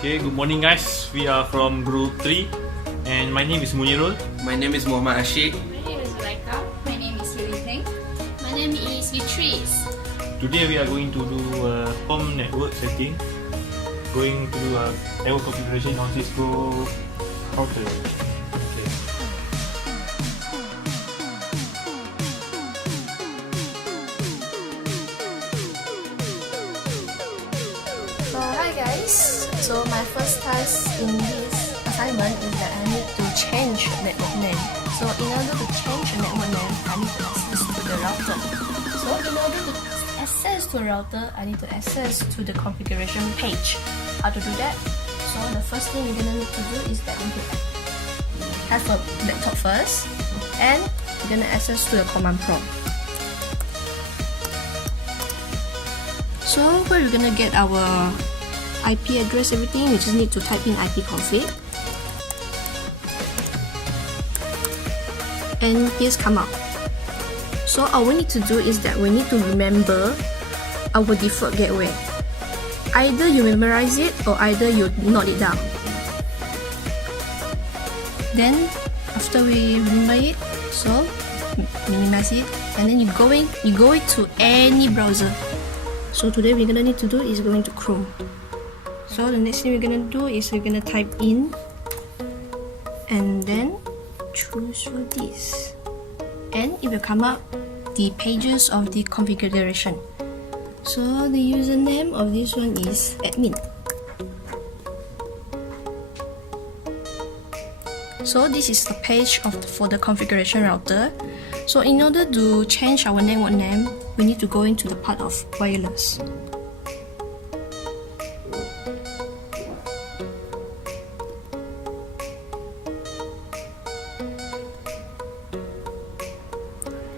Okay, good morning guys. We are from group 3 and my name is Munirul. My name is Muhammad Ashik. My name is Zulaika. My name is Yuri. My name is Beatrice. Today we are going to do a home network setting. Going to do a network configuration on Cisco router. Okay. So hi guys, so my first task in this assignment is that I need to change network name. So in order to change the network name, I need to access to the router. So in order to access to the router, I need to access to the configuration page. How to do that? So the first thing we're gonna need to do is that we need to have a laptop first, and we're gonna access to the command prompt. So where we're gonna get our IP address, everything, we just need to type in ipconfig, and here's come out. So all we need to do is that we need to remember our default gateway. Either you memorize it or either you note it down. Then after we remember it, so minimize it, and then you go to any browser. So today we're gonna need to do is going to Chrome. So the next thing we're gonna do is we're gonna type in and then choose for this, and it will come up the pages of the configuration. So the username of this one is admin. So this is the page for the configuration router. So in order to change our network name, we need to go into the part of wireless.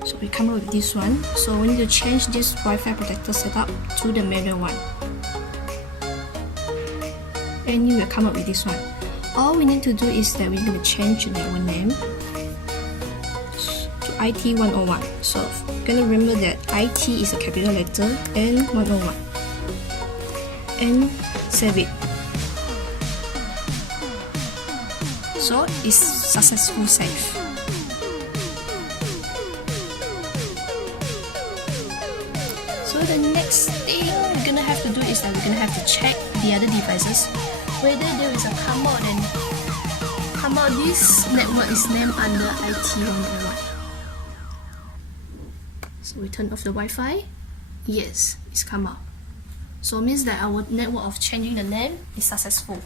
So we come up with this one. So we need to change this Wi-Fi protector setup to the manual one. And you will come up with this one. All we need to do is that we're going to change the network name to IT101. So you're going to remember that IT is a capital letter and 101. And save it. So it's successful save. So the next thing we're gonna have to do is that we're gonna have to check the other devices whether there is a come out this network is named under IT101. So we turn off the Wi-Fi. Yes, it's come out. So it means that our network of changing the name is successful.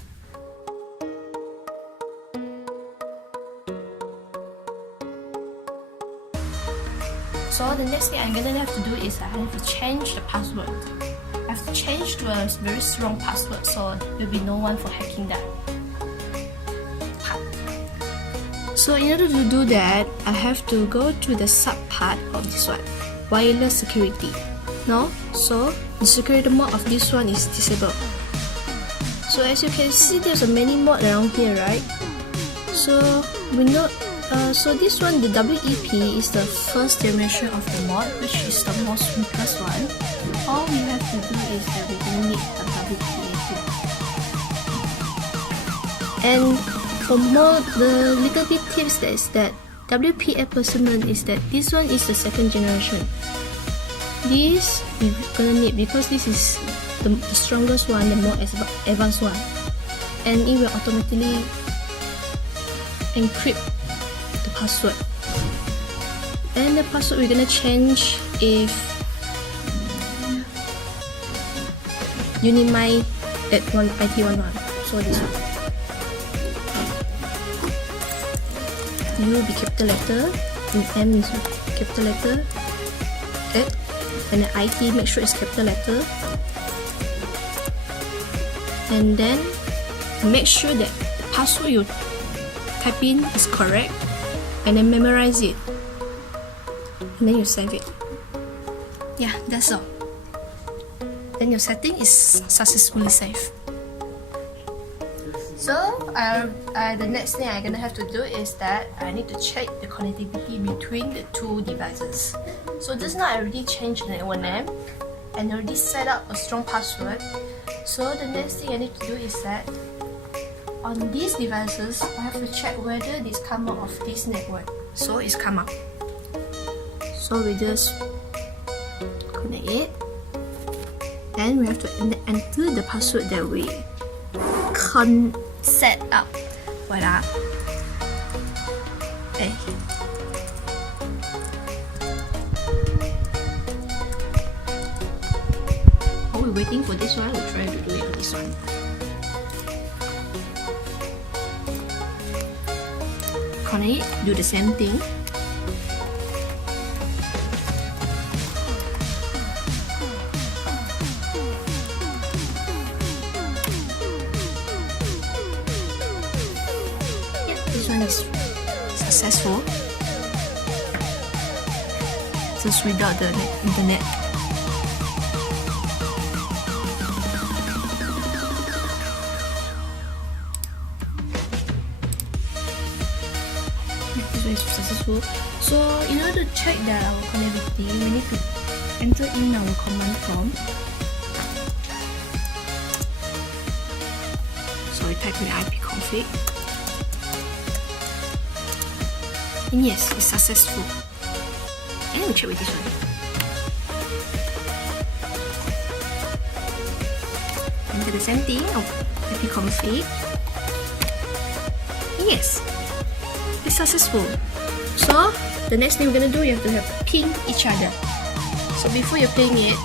So the next thing I'm gonna have to do is I have to change the password. I have to change to a very strong password so there will be no one for hacking that. So in order to do that, I have to go to the sub part of this one, wireless security. No, so the security mode of this one is disabled. So as you can see, there's a many mode around here, right? So we know. So this one, the WEP, is the first generation of the mod, which is the most weakest one. All we have to do is that we're gonna need a WPA2. And for more, the little bit tips that is that WPA placement is that this one is the second generation. This we're gonna need because this is the strongest one, the more advanced one, and it will automatically encrypt the password. And the password we're gonna change if Unimi at IT11. So this one. U will be capital letter, and M is capital letter, at, and the IT make sure it's capital letter. And then make sure that the password you type in is correct, and then memorize it, and then you save it. Yeah, that's all. Then your setting is successfully saved. So the next thing I'm gonna have to do is that I need to check the connectivity between the two devices. So just now I already changed the network name and already set up a strong password. So the next thing I need to do is that on these devices, I have to check whether this come out of this network. So it's come out. So we just connect it. Then we have to enter the password that we set up. Voilà. Okay. While we're waiting for this one, we'll try to do it on this one. Connect it, do the same thing. This one is successful. Just without the internet. This one is successful. So in order to check that our connectivity, we need to enter in our command prompt. So we type in ipconfig. And yes, it's successful. And then we check with this one. Enter the same thing of ipconfig. And yes, it's successful. So the next thing we're gonna do, you have to have ping each other. So before you're playing it,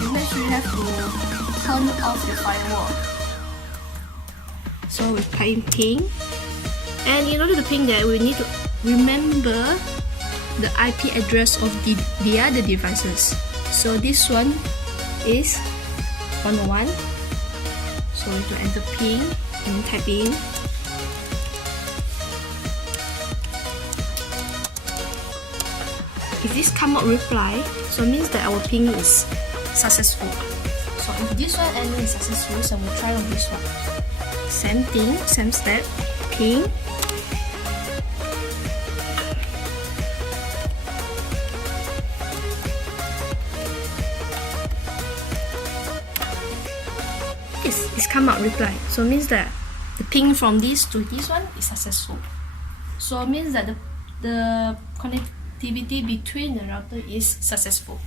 you have to turn off your firewall. So we ping, and in order to ping that, we need to remember the IP address of the other devices. So this one is 101. So we have to enter ping and type in. If this come out reply, so it means that our ping is successful. So if this one ending is successful, so we'll try on this one. Same thing, same step, ping. It's come out reply. So it means that the ping from this to this one is successful. So it means that the connectivity between the router is successful.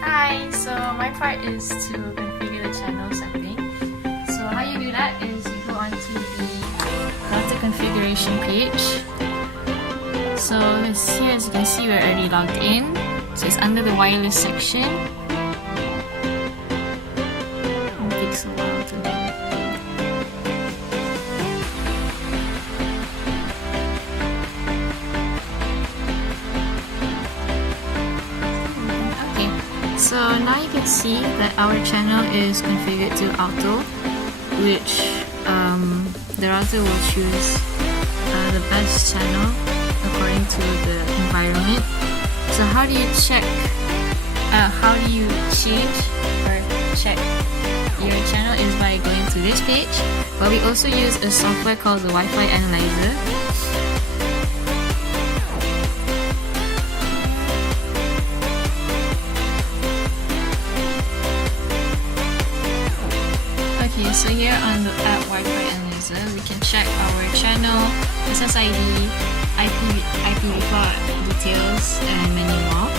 Hi, so my part is to configure the channel setting. So how you do that is you go onto the router configuration page. So here, as you can see, we're already logged in. So it's under the wireless section. It takes a while to load. Okay, so now you can see that our channel is configured to auto, which the router will choose the best channel according to the environment. So how do you check, how do you change or check your channel is by going to this page, but we also use a software called the Wi-Fi Analyzer. Okay, so here on the app Wi-Fi Analyzer, we can check our channel, SSID, IPv4 details, and many more.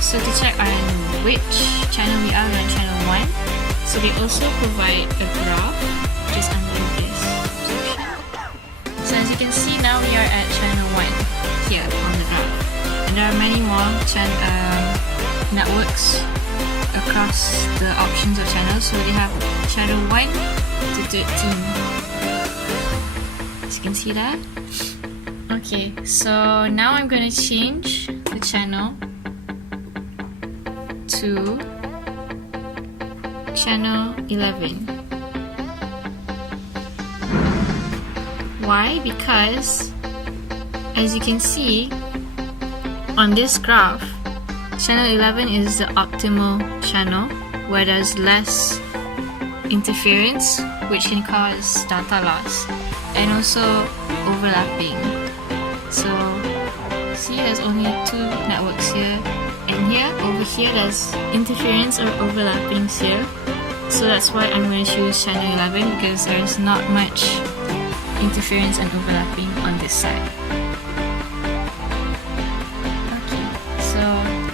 So to check on which channel we are on channel 1, so they also provide a graph just under this section. So as you can see, now we are at channel 1 here on the graph, and there are many more networks across the options of channels. So they have channel 1 to 13. As you can see that. Okay, so now I'm going to change the channel to channel 11. Why? Because as you can see on this graph, channel 11 is the optimal channel where there's less interference, which can cause data loss, and also overlapping. So see there's only 2 networks here and here. Over here there's interference or overlappings here. So that's why I'm going to choose channel 11 because there's not much interference and overlapping on this side. Okay, so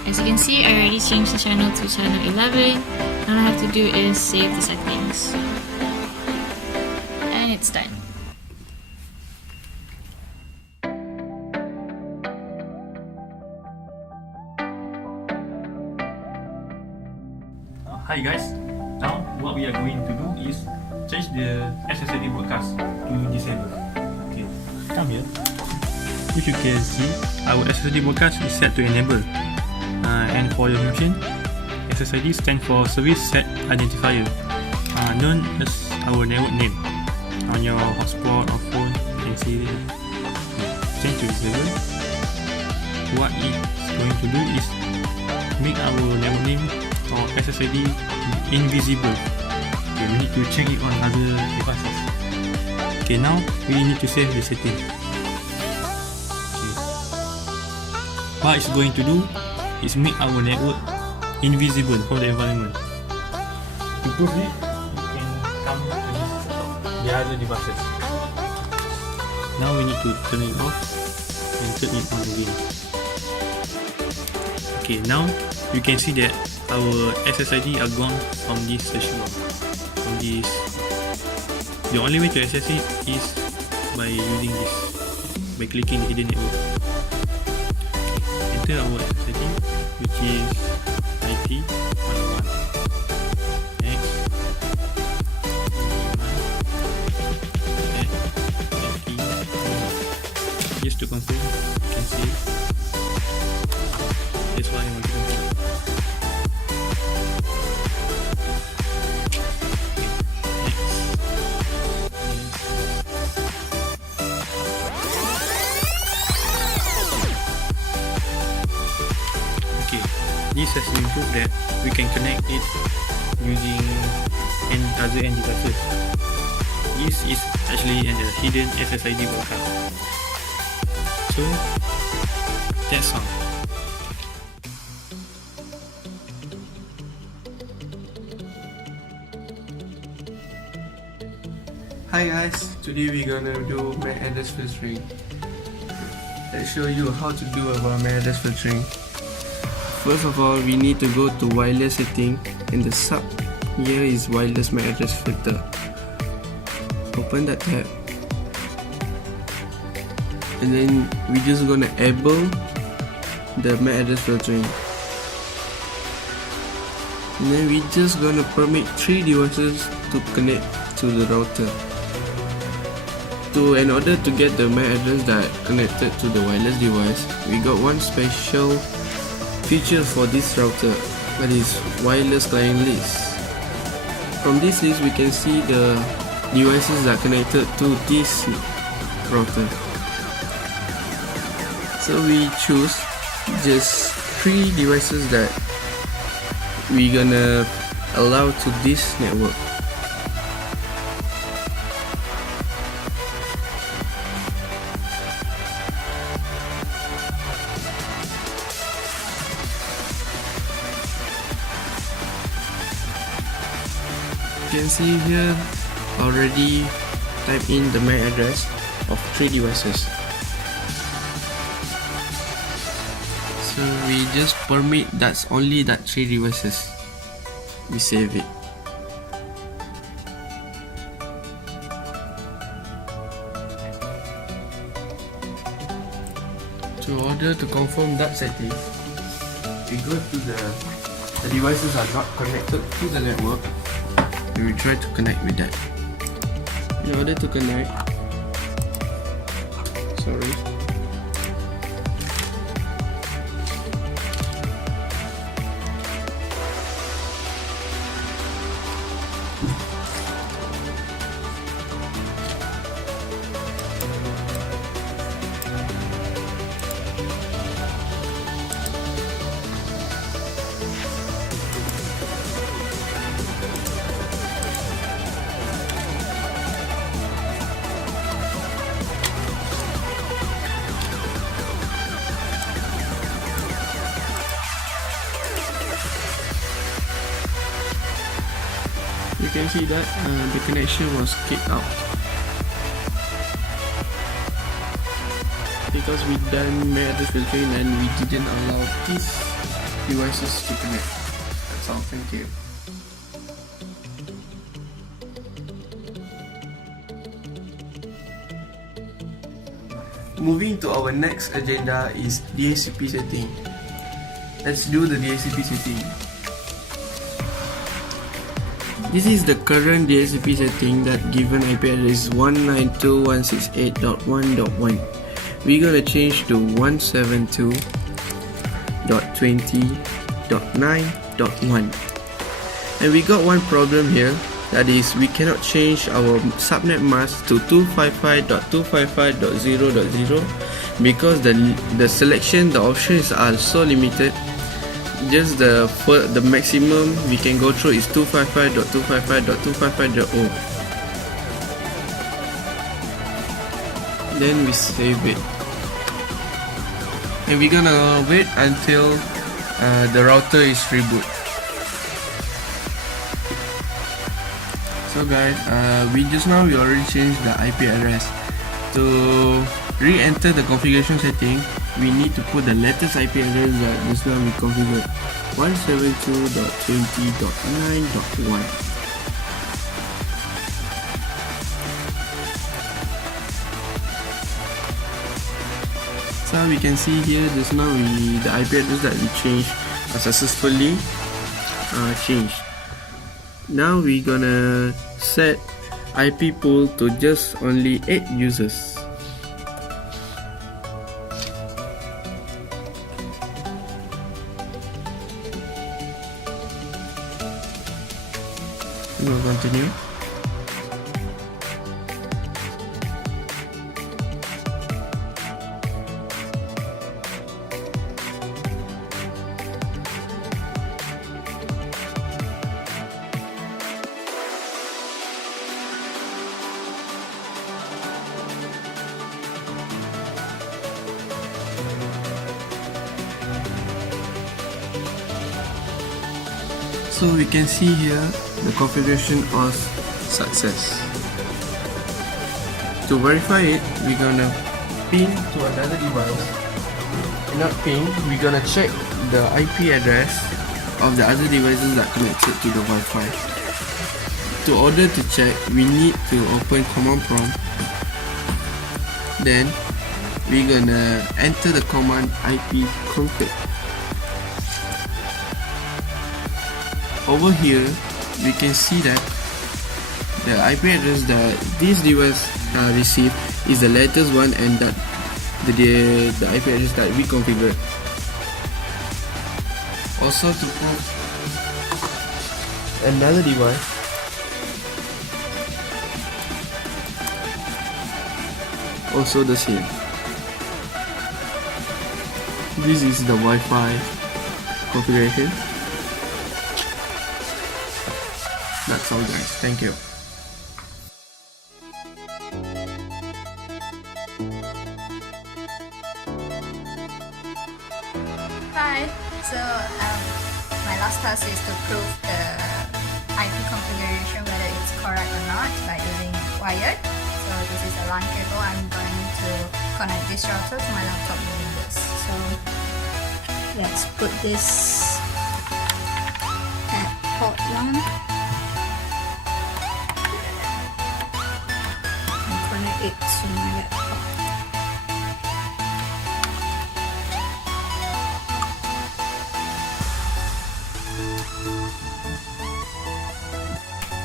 as you can see, I already changed the channel to channel 11. All I have to do is save the settings. And it's done. Hi guys, now what we are going to do is change the SSID broadcast to disable. Okay, come here. If you can see, our SSID broadcast is set to enable. And for your information, SSID stands for Service Set Identifier, known as our network name. On your hotspot or phone, you can see it. Change to disable. What it's going to do is make our network name or SSID invisible. Okay, we need to check it on other devices. Okay, now we need to save the setting. Okay. What it's going to do is make our network invisible from the environment. To prove it, you can come to the other devices. Now we need to turn it off and turn it on again. Okay, now you can see that our SSID are gone from this search bar. From this, the only way to access it is by using this, by clicking the hidden network. Okay, enter our SSID, which is IT101. Next, just to confirm, you can see that's why I want to confirm. This has improved that we can connect it using other end devices. This is actually a hidden SSID broadcast. So that's all. Hi guys, today we're gonna do MAC address filtering. Let's show you how to do about MAC address filtering. First of all, we need to go to wireless setting, and the sub here is wireless MAC address filter. Open that tab, and then we're just gonna enable the MAC address filtering. And then we're just gonna permit 3 devices to connect to the router. In order to get the MAC address that connected to the wireless device, we got one special feature for this router, that is wireless client list. From this list we can see the devices that are connected to this router. So we choose just 3 devices that we're gonna allow to this network. You can see here already type in the MAC address of 3 devices. So we just permit that's only that 3 devices. We save it. In order to confirm that setting, we go to the devices are not connected to the network. We will try to connect with that. In order to connect, can see that the connection was kicked out because we done MAC address filtering and we didn't allow these devices to connect. That's all. Thank you. Moving to our next agenda is DHCP setting. Let's do the DHCP setting. This is the current DHCP setting that given IP address is 192.168.1.1. We're gonna change to 172.20.9.1. And we got one problem here. That is, we cannot change our subnet mask to 255.255.0.0 because the selection, the options are so limited. Just the maximum we can go through is 255.255.255.0. Then we save it, and we're gonna wait until the router is reboot. So guys, we already changed the IP address. To re-enter the configuration setting, we need to put the latest IP address that just now we configured, 172.20.9.1. So we can see here just now the IP address that we changed are successfully changed. Now we're gonna set IP pool to just only 8 users. We'll continue. So we can see here the configuration was success. To verify it, we're gonna ping to another device. Not ping, we're gonna check the IP address of the other devices that connected to the Wi-Fi. To order to check, we need to open command prompt. Then we're gonna enter the command IP config. Over here, we can see that the IP address that this device received is the latest one, and that the IP address that we configured. Also, to put another device, also the same. This is the Wi-Fi configuration. That's all guys, thank you. Hi, so my last task is to prove the IP configuration whether it's correct or not by using wired. So this is a LAN cable. I'm going to connect this router to my laptop using this. So let's put this at port 1. Connect it to my laptop.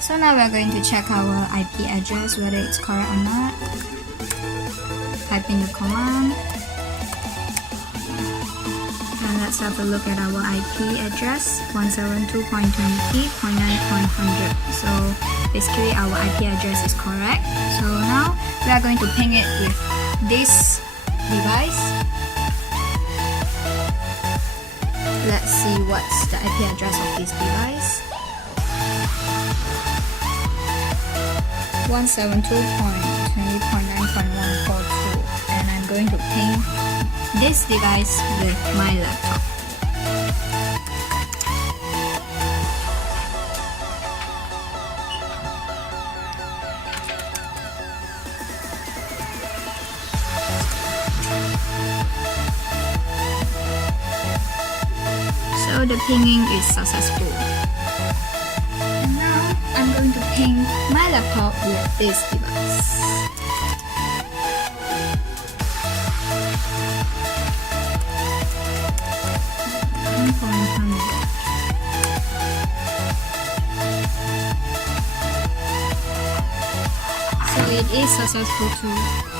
So now we're going to check our IP address whether it's correct or not. Type in the command. And let's have a look at our IP address, 172.20.9.100. So basically our IP address is correct. So now we are going to ping it with this device. Let's see what's the IP address of this device. 172.20.9.142, and I'm going to ping this device with my laptop. So the pinging is successful. And now I'm going to ping my laptop with this device. So it is successful too.